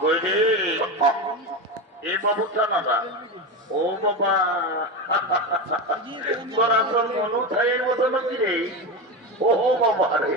কইরে এই বাবুটা না ও বাবা তোরা তোর মনো ছাইয়ের মতো নাকি রে ও বাবা রে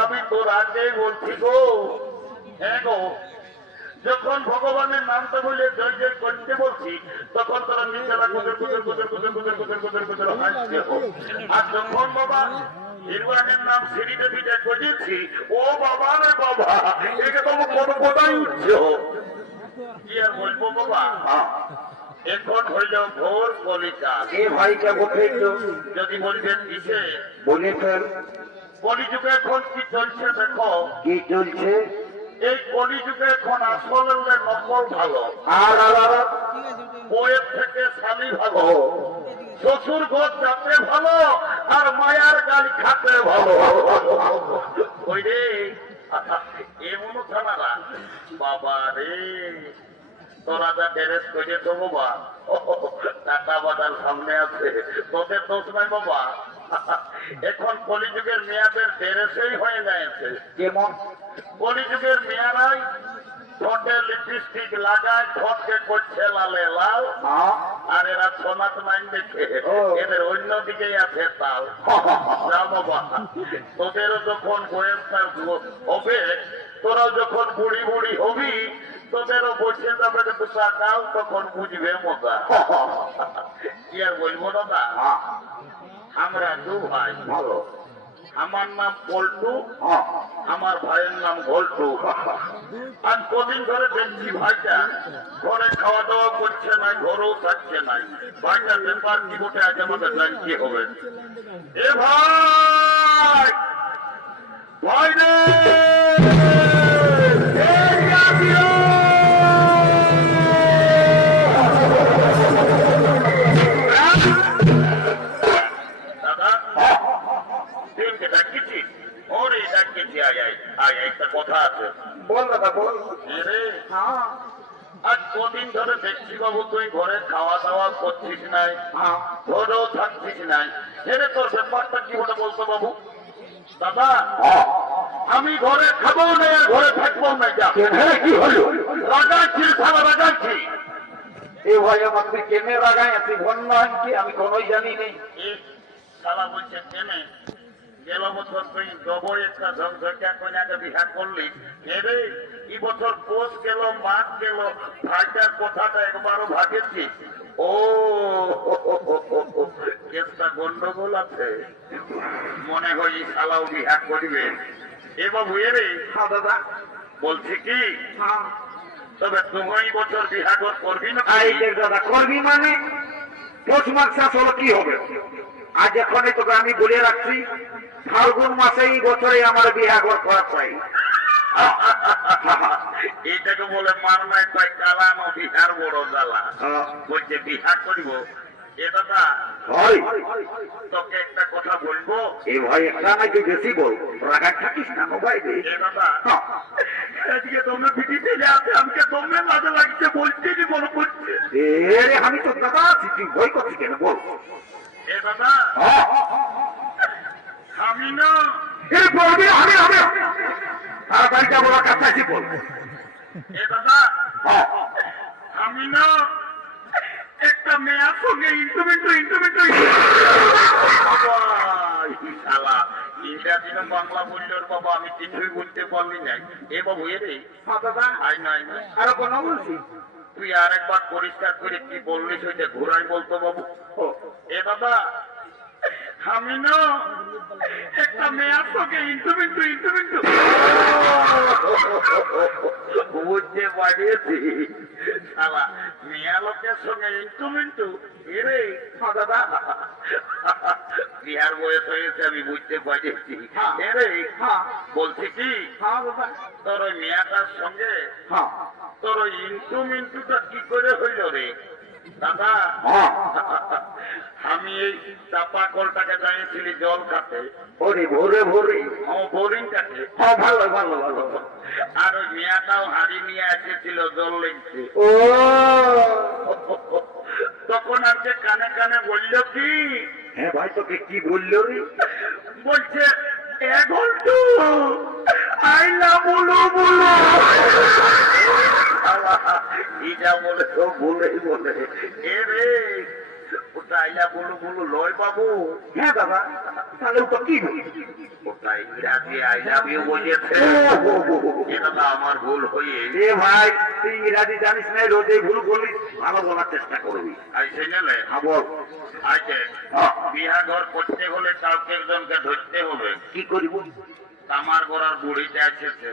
আমি তোর আগে বলছি গো হ্যাঁ গো যখন ভগবানের নামটা বলে জয় জয় করতে বলছি তখন তারা নিজেরা কুদের কুদের কুদের কুদের কুদের কুদের কুদের কুদের হাসছে আর যখন বাবা নির্বাণের নাম সিঁড়িতে পিঠে করেছি ও বাবা রে বাবা একে তো কোনো কোথায় উঠছে কি আর বলবো বাবা এখন হইল ভোর কলিকা এ ভাইটা বলতে যদি বলবেন কিসে বলে ফেল কলিযুগে এখন কি চলছে দেখো কি চলছে এই কলিযুগে এখন আসলে নকল ভালো আর বইয়ের থেকে স্বামী ভালো শ্বশুর ঘর যাতে ভালো আর মায়ার গাড়ি খাতে ভালো ওই রে এমন থানারা বাবা রে তোরা যা ড্রেস করে তো বাবা টাকা বাজার সামনে আছে তোদের দোষ নাই বাবা এখন কলিযুগের মেয়াদের ড্রেসেই হয়ে গেছে যেমন কলিযুগের মেয়ারাই ঠোঁটে লিপস্টিক লাগায় ঠোঁটকে করছে লালে লাল আর এরা সোনাত মাইন দেখে এদের অন্যদিকেই আছে তাল যা বাবা তোদেরও যখন বয়সটা হবে তোরাও যখন বুড়ি বুড়ি হবি তোদেরও বসে যাবে কিন্তু কাল তখন বুঝবে মজা কি আর বলবো দাদা আমরা দু ভাই ভালো আমার নাম পল্টু আমার ভাইয়ের নাম ঘল্টু আর কদিন ধরে দেখছি ভাইটা ঘরে খাওয়া দাওয়া করছে না ঘরেও থাকছে না ভাইটার ব্যাপার কি গোটে আজ আমাদের জানতে হবে এ ভাই ভাই রে কথা আছে বল দাদা বল আজ কদিন ধরে দেখছি বাবু তুই ঘরে খাওয়া দাওয়া করছিস নাই ঘরেও থাকছিস নাই এরে তোর ব্যাপারটা কি ওটা বলতো বাবু দাদা আমি ঘরে খাবো না আর ঘরে থাকবো না কি হলো রাগাচ্ছি সারা রাগাচ্ছি এ ভাই আমার তুই কেনে রাগাই আছি বন্য কি আমি কোনোই জানি নেই সালা বলছে কেনে গেল বছর তুই ডবল একটা ঝকঝকিয়া কন্যাকে বিহা করলি এরে এই বছর পোষ গেল মাছ গেল ভাইটার কথাটা একবারও ভাগেছি ও কেসটা গন্ডগোল আছে মনে হয় শালাও বিহা করবে এ বাবু এরে দাদা বলছি কি তবে তুমি বছর বিহা করবি না দাদা করবি মানে পৌষ মাস শেষ হলো কি হবে আজ এখনই তোকে আমি বলে রাখছি ফাল্গুন মাসে এই বছরে আমার বিহাঘর করা চাই এইটাকে বলে মার নাই পাই কালানো বিহার বড় জ্বালা বলছে বিহা করিব এ দাদা তোকে একটা কথা বলবো এ ভাই একটা নাই তুই বেশি বল রাগা থাকিস না ভাই এ দাদা আজকে তোমরা ভিটি চলে আছে আমাকে তোমরা মাঝে লাগছে বলছে যে মনে করছে আমি তো দাদা আছি তুই ভয় করছিস কেন বল এ দাদা আমি না বলবি আমি আর বাড়িটা বলা কাছাকাছি বল এ দাদা আমি না একটা মেয়ার সঙ্গে ইংরাজি না বাংলা বললেও বাবা আমি কিছুই বলতে পারলি নাই এ বাবু এরে দাদা আই নাই আরো কোনো বলছি তুই আর একবার পরিষ্কার করে কি বললি সেটা ঘোরাই বলতো বাবু এ দাদা আমি না একটা মেয়ার সঙ্গে বুঝতে পারিয়েছি শালা মেয়া লোকের সঙ্গে ইন্টুমিন্টু এরে দাদা বিহার বয়স হয়েছে আমি বুঝতে পারিয়েছি এরে বলছি কি তোর ওই মেয়াটার সঙ্গে তোর ওই ইন্টুমিন্টুটা কি করে হইল রে দাদা আমি এই চাপা কলটাকে জানিয়েছিলি জল খাতে ওরে ভোরে ভোরে বোরিংটাকে ভালো ভালো ভালো আর ওই মেয়াটাও হাড়ি নিয়ে এসেছিল জল লেগছে ও তখন আজকে কানে কানে বলল কি হ্যাঁ ভাই তোকে কি বললো রে বলছে 1 ঘন্টা আইলা বলো এটা বলে তো বলেই বলে এ রে ওটা আইলা বলো বলো লয় বাবু। হ্যাঁ দাদা, তাহলে ওটা কি? ওটা ইংরাজি আই লাভ ইউ বলেছে। এটা তো আমার ভুল হয়ে এ ভাই, তুই ইংরাজি জানিস না, রোজে ভুল বলিস, ভালো বলার চেষ্টা করবি। আইসে নেলে হ্যাঁ বল। আইসে বিয়া ঘর করতে হলে কাউকে একজনকে ধরতে হবে। কি করিব? আমার ঘরের বুড়িটা এসেছে,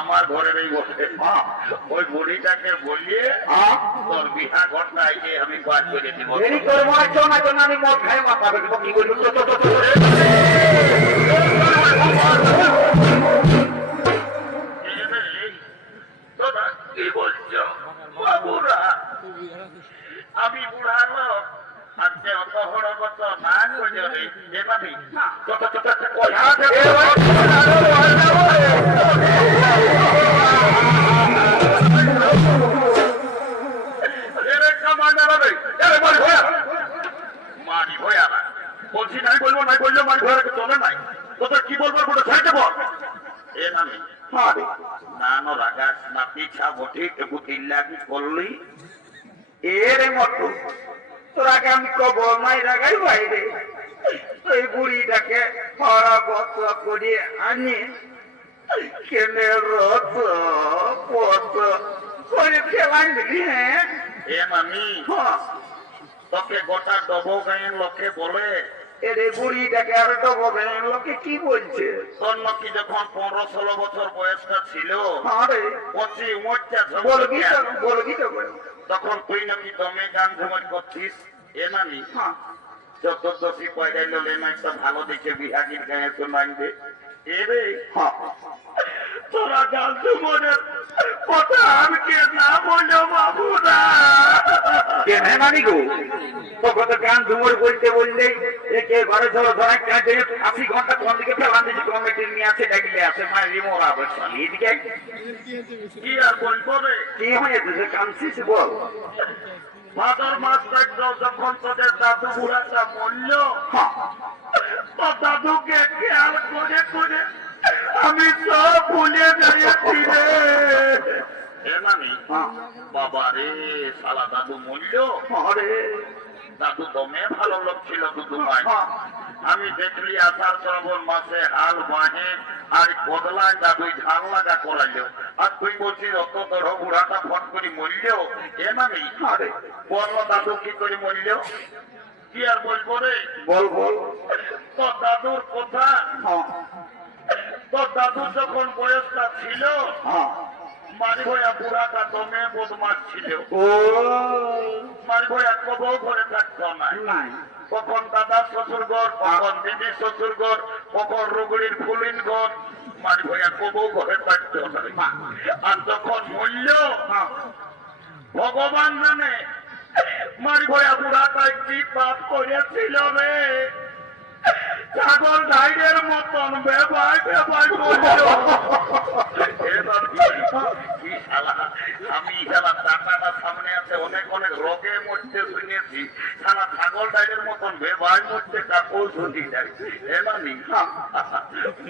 আমার ঘরের এই বসে ওই বুড়িটাকে বলিয়ে তোর বিহা ঘরটা আইকে আমি বাদ করে দিব। দেরি করবো না, চল না, চল না, আমি মদ খাই মাথা বেঁধবো। কি করবো? চল, চল, চল, চল। তোরা কি বলছো বাবুরা? আমি বুড়া লোক, আজকে অত বড় কত না করে এভাবেই মারি ভয়া না বলছি, নাই বলবো নাই বললো মারি ভয়া চলে নাই। তোদের কি বলবো বলে ছাইতে বল। এ নামে নানো রাগাস না পিছা বটি একটু তিল্লাগি করলি। এরে মতো তোরাকে আমি কব নাই রাগাই বাইরে এই বুড়িটাকে পড়া গত করে আনি কেনে রত পত করে ফেলাই দিলি। হ্যাঁ এ মামি তোকে গোটা ডবো গায়ের লোকে বলে এরে বুড়িটাকে আর ডবো গায়ের লোকে কি বলছে? তোর নাকি যখন 15-16 বছর বয়সটা ছিল, আরে পচি উমরটা বলবি তো, বলবি তো বল। তখন তুই নাকি দমে গান ঝুমর করছিস। এ মামি হ্যাঁ চতুর্দশী পয়দাইল লেনা একটা ভালো দেখে বিহাগির গায়ে তো মানবে। এরে তোরা গান ঝুমরের কথা আমাকে না বললো বাবুরা। কেন মানি গো, তখন তো গান ঝুমর বলতে বললেই একেবারে ধরো ধরা 80 ঘন্টা কোন দিকে ফেলান দিয়েছি, কমিটির নিয়ে আছে ডাকলে আছে মারি মোরা বসে এদিকে কি আর বলবো রে? কি হয়েছে কাঁদছিস বল। ভাদর মাস থাকতো যখন তোদের দাদু বুড়াটা মরল, তো দাদুকে খেয়াল করে করে আমি সব ভুলে গেছি রে। এ মামি বাবা রে, শালা দাদু মরল। আরে দাদু দমে ভালো লোক ছিল দুদু ভাই। আমি দেখলি আষাঢ় শ্রাবণ মাসে হাল বাহে আর বদলায় দাদুই ঝাল লাগা করাইল। আর তুই বলছিস অত তোর বুড়াটা ফট করে মরল। এ মানে আরে বললো দাদু কি করে মরল? কি আর বলবো রে? বল বল। তোর দাদুর কথা, তোর দাদু যখন বয়সটা ছিল মারি ভয়া বুড়াটা দমে বদমাস ছিল। ও মারি ভয়া কবও ঘরে থাকতো না। নাই কখন দাদার শ্বশুর ঘর, কখন দিদির শ্বশুর ঘর, কখন রুগুড়ির ফুলিন ঘর, মারি ভয়া কবও ঘরে থাকতো না। আর যখন মূল্য ভগবান জানে মারি ভয়া বুড়াটাই কি পাপ করেছিল রে। ছাগল ডাইরের মতন বেবাই বেবাই বলল। আমি খেলা টাকাটা সামনে আছে, অনেক অনেক রোগে মধ্যে শুনেছি সারা ছাগল ডাইরের মতন বেবাই মধ্যে কাপড় শুনি যায়। এমানি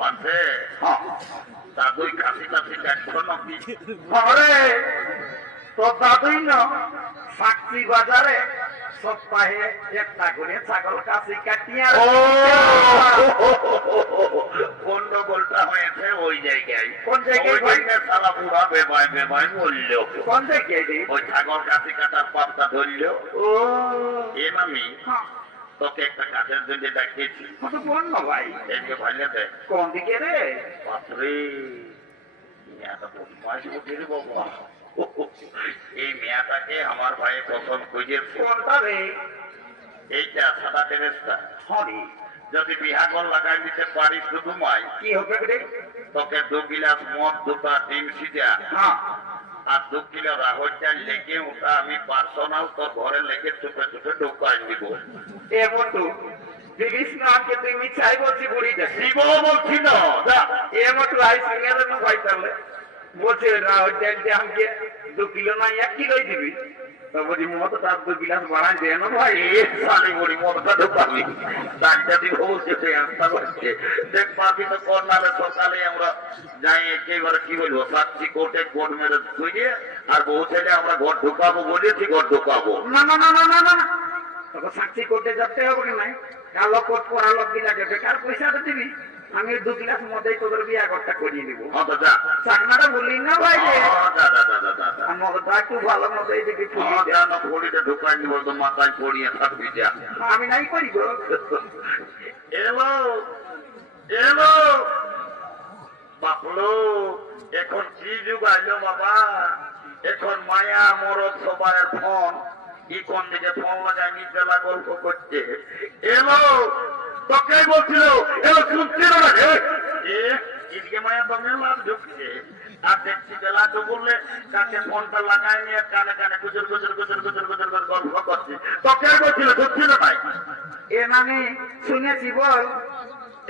মাঝে দাদুই কাশি কাশি কাটছো নাকি? আরে তোর দাদুই না সাক্ষী বাজারে সপ্তাহে একটা করে ছাগল কাশি কাটিয়ে গন্ডগোলটা হয়েছে ওই জায়গায়। কোন জায়গায়? সারা বুড়া বেবাই বেবাই বললো। কোন জায়গায়? ওই ছাগল কাশি কাটার পাপটা ধরল। ও এ মামি তোকে একটা কাজের জন্য ডাকিয়েছি। কত বল না ভাই। একে ভাইলে দে। কোন দিকে রে? বাপরে মেয়াটা বদমাইশ বুঝি রে বাবা। এই মেয়াটাকে আমার ভাই পছন্দ করেছে। কোনটা রে? এইটা সাদা টেরেসটা। হরি যদি বিহাগর লাগাই দিতে পারিস শুধু মাই, কি হবে রে? তোকে 2 গিলাস মদ, 2টা ডিম সিজা আর 2 কিলো রাহর চাল লেগে ওটা আমি পার্সোনাল তোর ঘরে লেগে চুপে চুপে ঢুকাই দিব। এ মতো দেখিস না আজকে তুই মিছাই বলছি বুড়িটা। দিব বলছি না যা। এ মতো আই সঙ্গে ভাই তাহলে বলছে রাহুল ডাল আমাকে 2 কিলো না 1 কিলোই দিবি। তো বলি মদটা 2 গ্লাস বাড়াই দেন ভাই সালি বলি মদটা ঢোকাবি দাঁড়িয়ে দিব বলছে সে আস্তা করছে দেখ পাবি তো কর্নারে সকালে আমরা যাই একেবারে কি বলবো সাক্ষী কোর্টে কোর্ট মেরে শুয়ে আর বউ ছেলে আমরা ঘর ঢুকাবো বলেছি ঘর ঢুকাবো না না না না না না না তোকে সাক্ষী করতে যেতে হবে কি নাই কালো কোট পরা লোক গিলাকে বেকার পয়সা তো দিবি আমি 2 গ্লাস মদেই তোদের বিয়া ঘরটা করিয়ে দিব হ্যাঁ তো যা চাকনাটা বলি না ভাই রে যা যা যা যা যা মদটা একটু ভালো মদেই দেখি ফুলিয়ে দে। জানো পড়িতে ঢুকাই নিব তো মাথায় পড়িয়ে থাকবি যা আমি নাই করিব এলো এলো বাপলো এখন কি যুগ আইলো বাবা এখন মায়া মরদ সবাই ফোন কি কোন দিকে ফোন লাগাই নিজেলা গল্প করছে এলো তোকে বলছিল এলো শুনছিল না রে এদিকে মায়া বাংলা লাভ ঢুকছে আর দেখছি বেলা তো বললে কাকে ফোনটা লাগাই নিয়ে কানে কানে গুজর গুজর গুজর গুজর গুজর করে গল্প করছে তোকে বলছিল শুনছিল ভাই এ মানে শুনেছি বল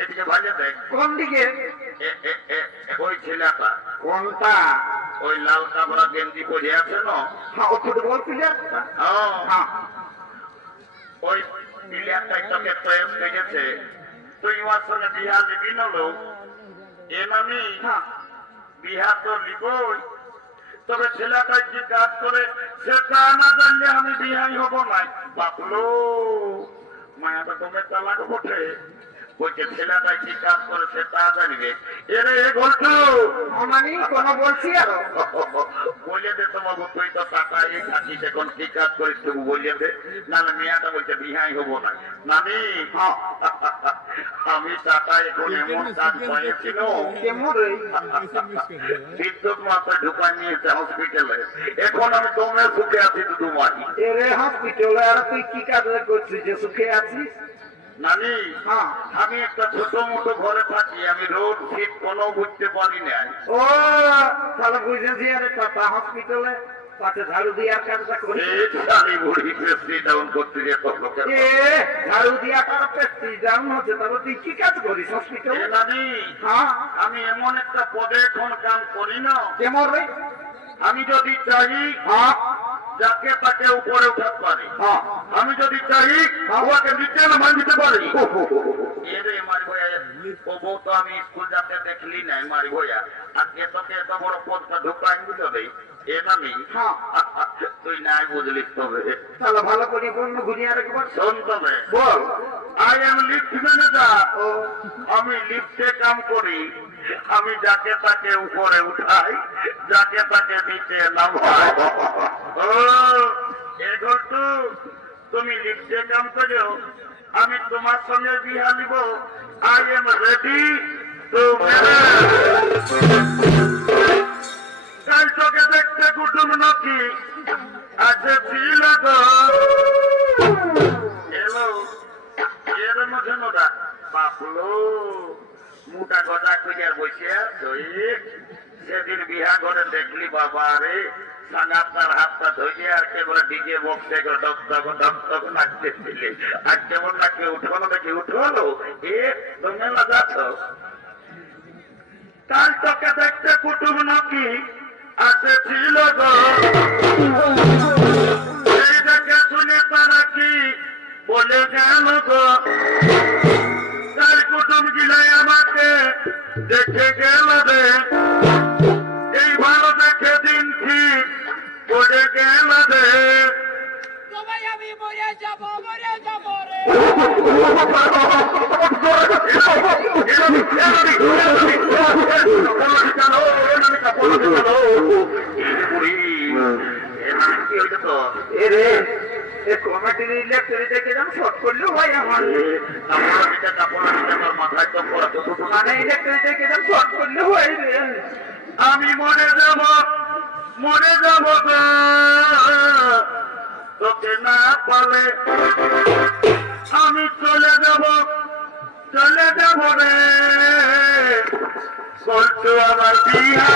এদিকে ভালো দেখ কোন দিকে ওই ছেলেটা কোনটা ওই লাল কাপড়া গেঞ্জি পরে আছে না হ্যাঁ ও ফুটবল প্লেয়ার হ্যাঁ ওই প্লেয়ারটাই তোকে প্রয়োগ করেছে তুই ওর সঙ্গে বিহা দিবি না লোক এ নামি হ্যাঁ বিহা তো লিবই তবে ছেলেটাই কি কাজ করে সেটা না জানলে আমি বিহাই হব না বাপলো মায়াটা তোমার তালাক বটে বলছে ছেলেটাই কি কাজ করে সেটা জানবে এরে ঘটু মানে কোন বলছি আরো বলে দে তোমাকে তুই তো টাকা এই থাকিস এখন কি কাজ করিস তুমি বলে দে নাহলে মেয়াটা বলছে বিহাই হবো না নানি হ্যাঁ আমি টাকা এখন এমন কাজ পাইছিল কেমন রে বিদ্যুৎ মাত্রা ঢুকাই নিয়েছে হসপিটালে এখন আমি দমে সুখে আছি দুদু মাহি এরে হসপিটালে আর তুই কি কাজ করছিস যে সুখে আছিস নানি হ্যাঁ আমি একটা ছোট মোটো ঘরে থাকি আমি রোড শীত কোনো বুঝতে পারি না ও তাহলে বুঝেছি আরে টাটা হসপিটালে পাতে ঝাড়ু দিয়ে আর কাজটা করি এই বুড়ি প্রেসি ডাউন করতে যেত লোকের এ ঝাড়ু দিয়া কার পেস্টি ডাউন হচ্ছে তাহলে তুই কি কাজ করিস হসপিটালে নানি হ্যাঁ আমি এমন একটা পদে এখন কাম করি না কেমন রে আমি যদি চাই হ্যাঁ যাকে তাকে উপরে উঠাতে পারি হ্যাঁ আমি যদি চাই ওকে নিচে নামাই দিতে পারি এরে মারি ভয়া ও বউ তো আমি স্কুল যাতে দেখলি নাই মারি ভয়া আর কে তোকে এত বড় পদটা ঢুকাই দিল রে এ নামি হ্যাঁ তুই নাই বুঝলিস তবে তাহলে ভালো করে বন্য ঘুরিয়ে আর একবার শোন তবে বল আই এম লিফট ম্যানেজার ও আমি লিফটে কাম করি আমি যাকে তাকে উপরে উঠাই যাকে তাকে নিচে নামাই ও এখন তো তুমি লিফটে কাম করো আমি তোমার সঙ্গে বিয়া নিব আই এম রেডি টু কাল তোকে দেখতে কুটুম নাকি আছে ছিল তো এলো এর মধ্যে নোটা বাপলো মুটা গদা করে বসে সেদিন বিহা করে দেখলি বাবা রে সাঙ্গাতার হাতটা ধরে আর কেবল ডিজে বক্সে ডক ডক ডক ডক নাচতেছিলে আর কেমন নাকি উঠলো দেখি উঠলো এ তুমি লাগাচ্ছ কাল তোকে দেখতে কুটুম নাকি আছে ছিল গো এই দেখে শুনে তারা কি বলে গেল গো কাল কুটুম গিলাই আমাকে দেখে গেল রে এই ভালো দেখে দিন ঠিক পড়ে গেল রে সবাই আমি মরে যাব রে এরে এ কমিটির ইলেকট্রিক দেখে যাম শর্ট করলেও ভাই আমার মাথায় তো মানে ইলেকট্রিক দেখে যাম শর্ট করলেও ভাই রে আমি মরে যাব গো তোকে না পালে আমি চলে যাব রে বলছো আমার বিয়া